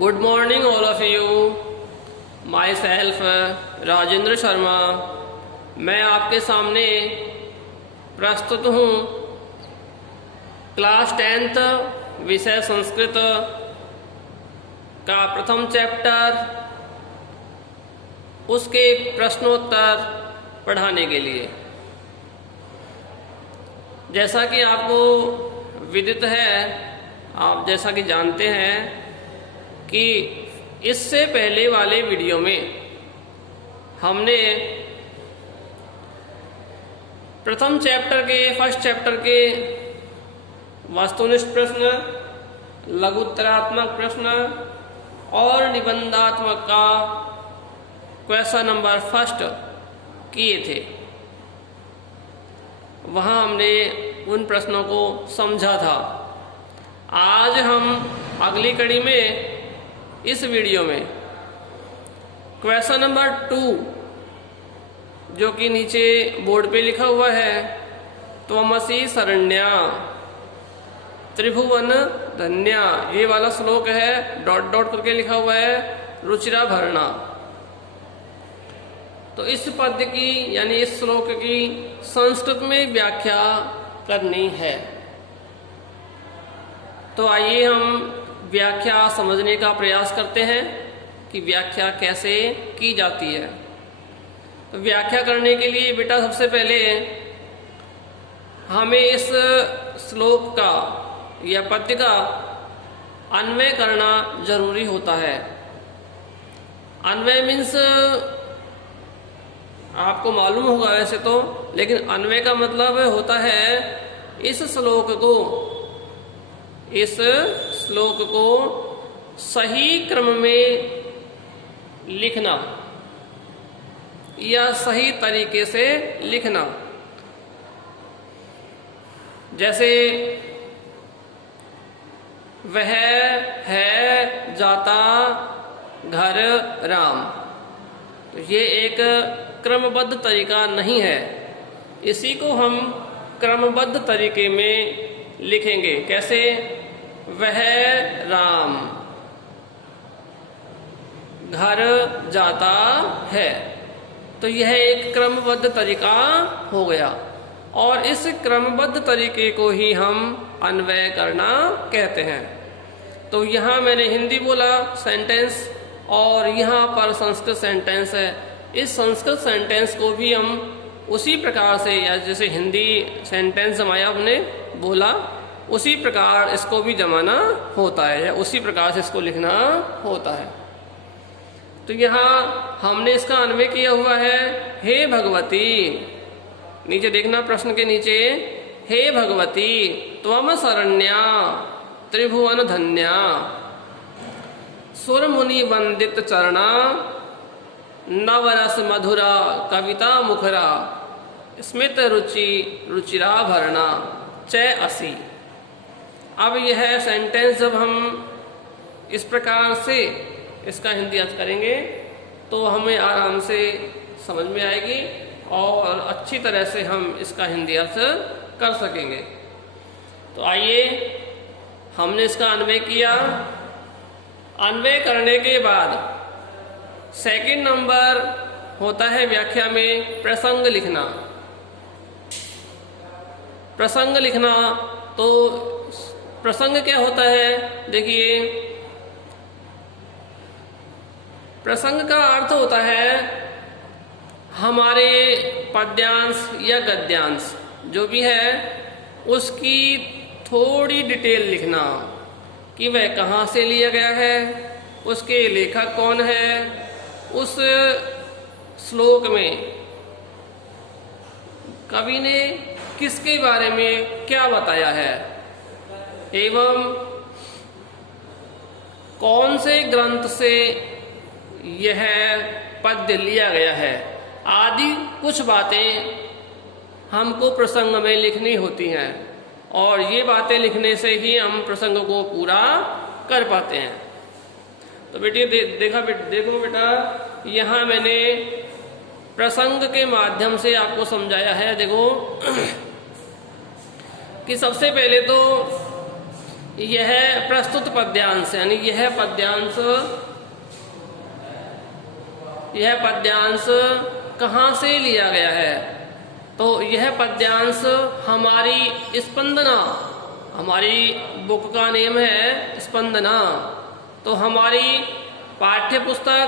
Good morning all of you. Myself Rajendra Sharma. मैं आपके सामने प्रस्तुत हूँ क्लास 10th विषय संस्कृत का प्रथम चैप्टर उसके प्रश्नोत्तर पढ़ाने के लिए। जैसा कि आपको विदित है, आप जैसा कि जानते हैं कि इससे पहले वाले वीडियो में हमने प्रथम चैप्टर के फर्स्ट चैप्टर के वस्तुनिष्ठ प्रश्न, लघुत्तरात्मक प्रश्न और निबंधात्मक का क्वेश्चन नंबर फर्स्ट किए थे। वहाँ हमने उन प्रश्नों को समझा था। आज हम अगली कड़ी में इस वीडियो में क्वेश्चन नंबर 2 जो कि नीचे बोर्ड पे लिखा हुआ है, त्वमसि शरण्या त्रिभुवन धन्या, ये वाला श्लोक है, डॉट डॉट करके लिखा हुआ है, रुचिरा भरना। तो इस पद्य की यानी इस श्लोक की संस्कृत में व्याख्या करनी है। तो आइए हम व्याख्या समझने का प्रयास करते हैं कि व्याख्या कैसे की जाती है। तो व्याख्या करने के लिए बेटा सबसे पहले हमें इस श्लोक का या पद्य का अन्वय करना जरूरी होता है। अन्वय मीन्स आपको मालूम होगा वैसे तो, लेकिन अन्वय का मतलब होता है इस श्लोक को सही क्रम में लिखना या सही तरीके से लिखना। जैसे वह है जाता घर राम, तो ये एक क्रमबद्ध तरीका नहीं है। इसी को हम क्रमबद्ध तरीके में लिखेंगे। कैसे? वह राम घर जाता है, तो यह एक क्रमबद्ध तरीका हो गया और इस क्रमबद्ध तरीके को ही हम अन्वय करना कहते हैं। तो यहाँ मैंने हिंदी बोला सेंटेंस और यहाँ पर संस्कृत सेंटेंस है। इस संस्कृत सेंटेंस को भी हम उसी प्रकार से, या जैसे हिंदी सेंटेंस जमाया हमने बोला, उसी प्रकार इसको भी जमाना होता है या उसी प्रकार से इसको लिखना होता है। तो यहाँ हमने इसका अन्वय किया हुआ है, हे भगवती। नीचे देखना प्रश्न के नीचे, हे भगवती त्वम शरण्या त्रिभुवन धन्या सुर मुनि वंदित चरणा नवरस मधुरा कविता मुखरा स्मित रुचि रुचिरा भरना चय असी। अब यह सेंटेंस जब हम इस प्रकार से इसका हिंदी अर्थ करेंगे तो हमें आराम से समझ में आएगी और अच्छी तरह से हम इसका हिंदी अर्थ कर सकेंगे। तो आइए, हमने इसका अन्वय किया। अन्वय करने के बाद सेकंड नंबर होता है व्याख्या में प्रसंग लिखना। प्रसंग लिखना, तो प्रसंग क्या होता है? देखिए, प्रसंग का अर्थ होता है हमारे पद्यांश या गद्यांश जो भी है उसकी थोड़ी डिटेल लिखना कि वह कहाँ से लिया गया है, उसके लेखक कौन है, उस श्लोक में कवि ने किसके बारे में क्या बताया है एवं कौन से ग्रंथ से यह पद्य लिया गया है आदि कुछ बातें हमको प्रसंग में लिखनी होती हैं और ये बातें लिखने से ही हम प्रसंग को पूरा कर पाते हैं। तो बेटी देखो बेटा, यहाँ मैंने प्रसंग के माध्यम से आपको समझाया है। देखो कि सबसे पहले तो यह प्रस्तुत पद्यांश यानी यह पद्यांश कहाँ से लिया गया है? तो यह पद्यांश हमारी स्पंदना, हमारी बुक का नेम है स्पंदना, तो हमारी पाठ्य पुस्तक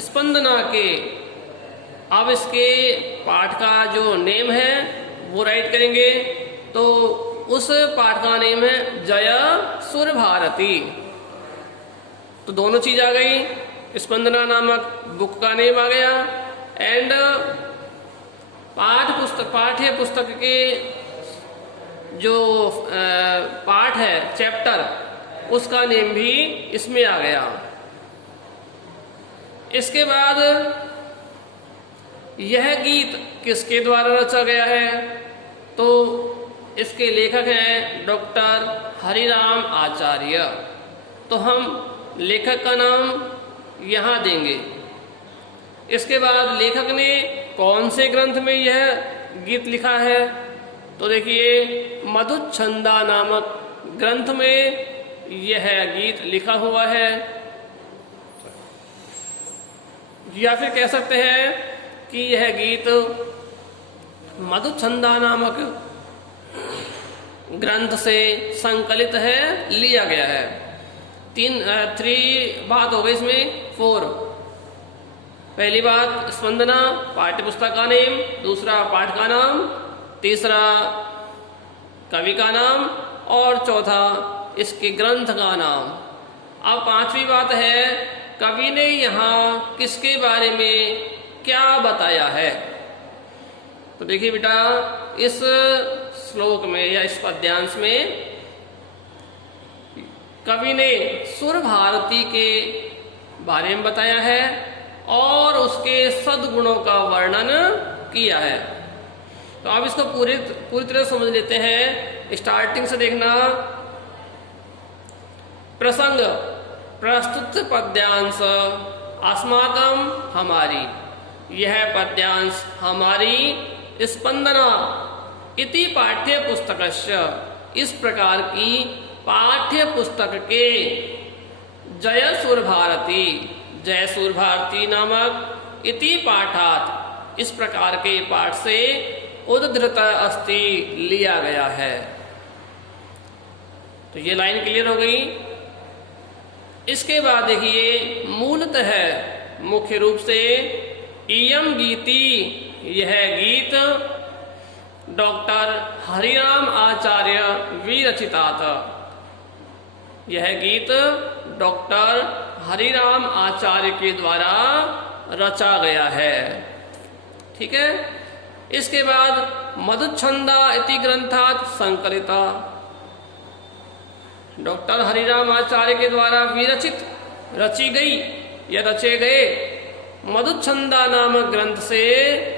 स्पंदना के, अब इसके पाठ का जो नेम है वो राइट करेंगे। तो उस पाठ का नेम है जय सुर भारती। तो दोनों चीज आ गई, स्पंदना नामक बुक का नेम आ गया एंड पाठ्य पुस्तक के जो पाठ है चैप्टर उसका नेम भी इसमें आ गया। इसके बाद यह गीत किसके द्वारा रचा गया है? तो इसके लेखक हैं डॉक्टर हरिराम आचार्य। तो हम लेखक का नाम यहाँ देंगे। इसके बाद लेखक ने कौन से ग्रंथ में यह गीत लिखा है? तो देखिए मधुच्छंदा नामक ग्रंथ में यह गीत लिखा हुआ है, या फिर कह सकते हैं कि यह गीत मधुच्छंदा नामक ग्रंथ से संकलित है, लिया गया है। 3 बात हो गई इसमें, 4। पहली बात स्पंदना पाठ्य पुस्तक का नेम, दूसरा पाठ का नाम, तीसरा कवि का नाम और चौथा इसके ग्रंथ का नाम। अब 5वीं बात है कवि ने यहाँ किसके बारे में क्या बताया है? तो देखिए बेटा इस श्लोक में या इस पद्यांश में कवि ने सुर भारती के बारे में बताया है और उसके सद्गुणों का वर्णन किया है। तो अब इसको पूरी तरह समझ लेते हैं। स्टार्टिंग से देखना। प्रसंग प्रस्तुत पद्यांश अस्माकं हमारी, यह पद्यांश हमारी स्पंदना इति पाठ्य पुस्तकस्य, इस प्रकार की पाठ्य पुस्तक के जय सुर भारती नामक इति पाठात, इस प्रकार के पाठ से उद्धृत अस्ति, लिया गया है। तो ये लाइन क्लियर हो गई। इसके बाद देखिए मूलतः मुख्य रूप से इयम गीति, यह गीत डॉक्टर हरिराम आचार्य विरचितात, यह गीत डॉक्टर हरिराम आचार्य के द्वारा रचा गया है। ठीक है। इसके बाद मधुच्छंदा इति ग्रंथात संकलिता, डॉक्टर हरिराम आचार्य के द्वारा विरचित, रची गई या रचे गए मधुच्छंदा नामक ग्रंथ से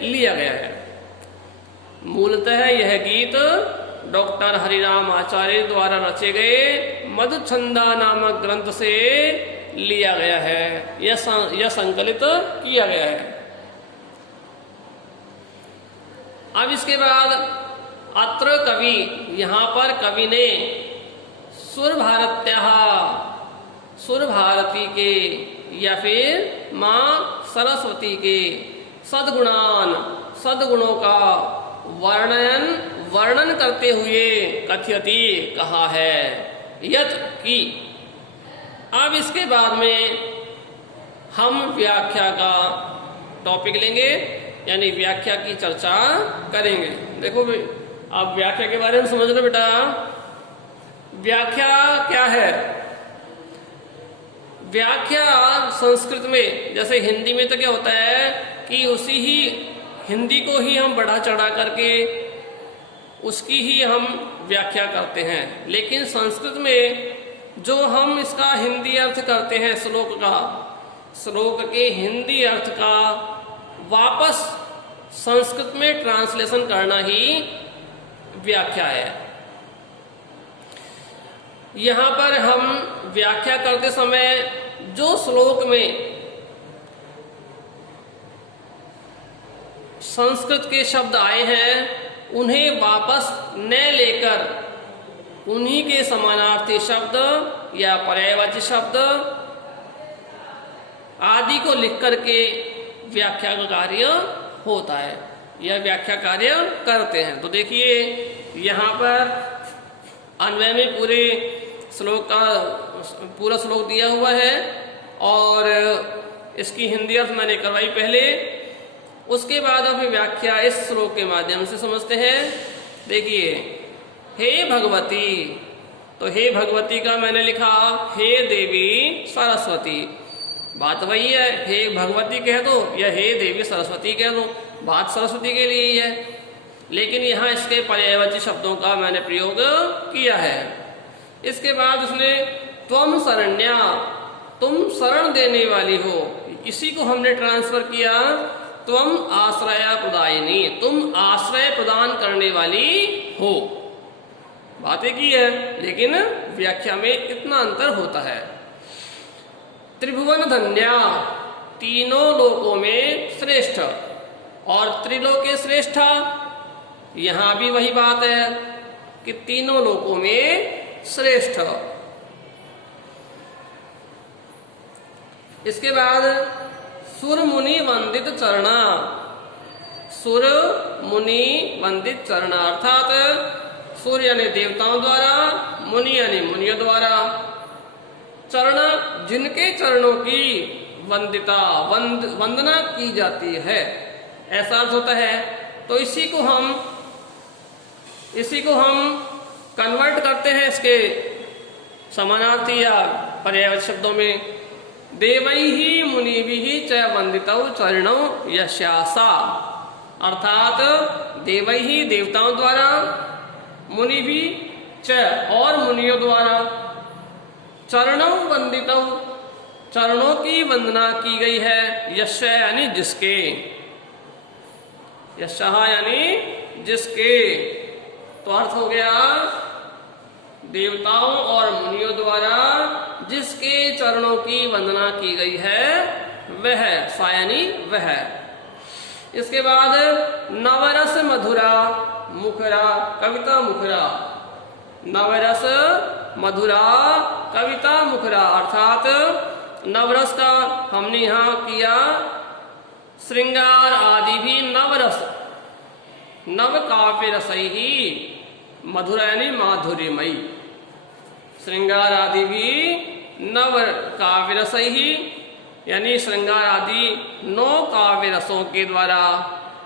लिया गया है। मूलतः यह गीत डॉक्टर हरिराम आचार्य द्वारा रचे गए मधुच्छंदा नामक ग्रंथ से लिया गया है, यह संकलित किया गया है। अब इसके बाद अत्र कवि, यहाँ पर कवि ने सुर भारती के या फिर माँ सरस्वती के सद्गुणों का वर्णन करते हुए कथयति कहा है, यत की। अब इसके बाद में हम व्याख्या का टॉपिक लेंगे, यानी व्याख्या की चर्चा करेंगे। देखो अब व्याख्या के बारे में समझ लो बेटा। व्याख्या क्या है? व्याख्या संस्कृत में जैसे हिंदी में तो क्या होता है कि हिंदी को ही हम बढ़ा चढ़ा करके उसकी ही हम व्याख्या करते हैं, लेकिन संस्कृत में जो हम इसका हिंदी अर्थ करते हैं श्लोक के हिंदी अर्थ का वापस संस्कृत में ट्रांसलेशन करना ही व्याख्या है। यहाँ पर हम व्याख्या करते समय जो श्लोक में संस्कृत के शब्द आए हैं उन्हें वापस न लेकर उन्हीं के समानार्थी शब्द या पर्यायवाची शब्द आदि को लिख करके व्याख्या का कार्य होता है, यह व्याख्या कार्य करते हैं। तो देखिए यहाँ पर अन्वय में पूरे श्लोक का पूरा श्लोक दिया हुआ है और इसकी हिंदी अर्थ मैंने करवाई पहले, उसके बाद अब व्याख्या इस श्लोक के माध्यम से समझते हैं। देखिए, हे भगवती, तो हे भगवती का मैंने लिखा हे देवी सरस्वती, बात वही है, हे भगवती कह दो या हे देवी सरस्वती कह दो, बात सरस्वती के लिए ही है, लेकिन यहाँ इसके पर्यायवाची शब्दों का मैंने प्रयोग किया है। इसके बाद उसने त्वम शरण्या, तुम शरण देने वाली हो, इसी को हमने ट्रांसफर किया त्वम आश्रय प्रदायिनी, तुम आश्रय प्रदान करने वाली हो। बातें की है लेकिन व्याख्या में इतना अंतर होता है। त्रिभुवन धन्या, तीनों लोकों में श्रेष्ठ, और त्रिलोके श्रेष्ठ, यहां भी वही बात है कि तीनों लोकों में श्रेष्ठ। इसके बाद सुर मुनि वंदित चरणा, सुर मुनि वंदित चरणा अर्थात सुर यानी देवताओं द्वारा, मुनि यानी मुनियों द्वारा, चरण जिनके चरणों की वंदना की जाती है, ऐसा अर्थ होता है। तो इसी को हम कन्वर्ट करते हैं इसके समानार्थी या पर्यायवाची शब्दों में। देवैहि मुनिभिः च वंदितौ चरणौ यस्यासा, अर्थात देवैहि देवताओं द्वारा, मुनिभिः च और मुनियों द्वारा, चरणों वंदितौ चरणों की वंदना की गई है, यश यानी जिसके, यशः यानी जिसके। तो अर्थ हो गया देवताओं और मुनियों द्वारा जिसके चरणों की वंदना की गई है वह, सा यानी वह। इसके बाद नवरस मधुरा मुखरा कविता मुखरा, नवरस मधुरा कविता मुखरा अर्थात नवरस का हमने यहाँ किया श्रृंगार आदि भी नवरस, नव काव्य रसई ही, मधुरा यानी माधुर्यमयी, श्रृंगार आदि भी नव काव्य रसई ही यानी श्रृंगार आदि 9 काव्य रसों के द्वारा,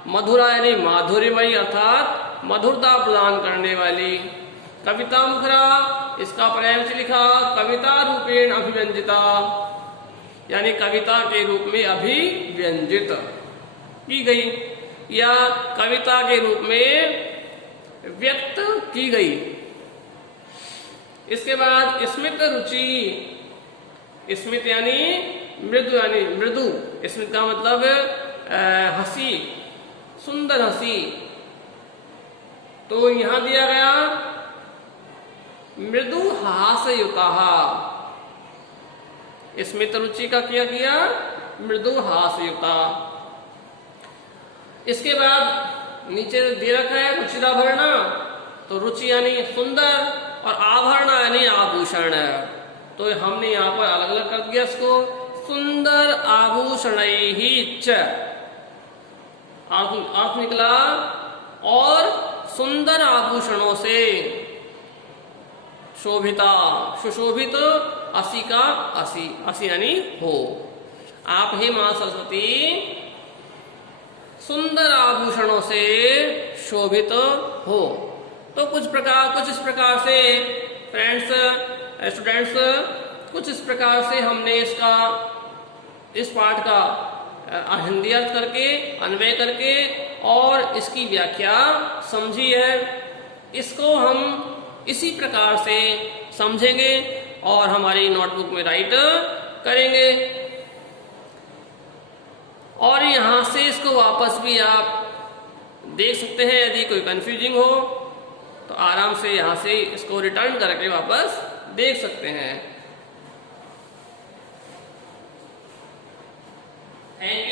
मधुरा यानी माधुर्यमयी अर्थात मधुरता प्रदान करने वाली, कविता मुखरा इसका पर्यायवाची लिखा कविता रूपेण अभिव्यंजिता, यानी कविता के रूप में अभिव्यंजित की गई या कविता के रूप में व्यक्त की गई। इसके बाद स्मित रुचि, स्मित यानी मृदु, यानी मृदु, स्मित का मतलब हंसी, सुंदर हंसी। तो यहां दिया गया मृदु हास्ययुता, स्मित रुचि का क्या किया मृदु हास्ययुता। इसके बाद नीचे दे रखा है रुचिराभरण, तो रुचि यानी सुंदर और आभरण यानी आभूषण, तो हमने यहाँ पर अलग अलग कर दिया इसको, सुंदर आभूषणैहि च, अर्थ निकला और सुंदर आभूषणों से शोभिता, सुशोभित, असी का असी, असी यानी हो, आप ही मां सरस्वती सुंदर आभूषणों से शोभित हो। तो कुछ इस प्रकार से फ्रेंड्स, स्टूडेंट्स, कुछ इस प्रकार से हमने इस पाठ का हिंदी अर्थ करके, अन्वय करके और इसकी व्याख्या समझी है। इसको हम इसी प्रकार से समझेंगे और हमारी नोटबुक में राइट करेंगे, और यहाँ से इसको वापस भी आप देख सकते हैं। यदि कोई कंफ्यूजिंग हो तो आराम से यहाँ से इसको रिटर्न करके वापस देख सकते हैं। Thank you.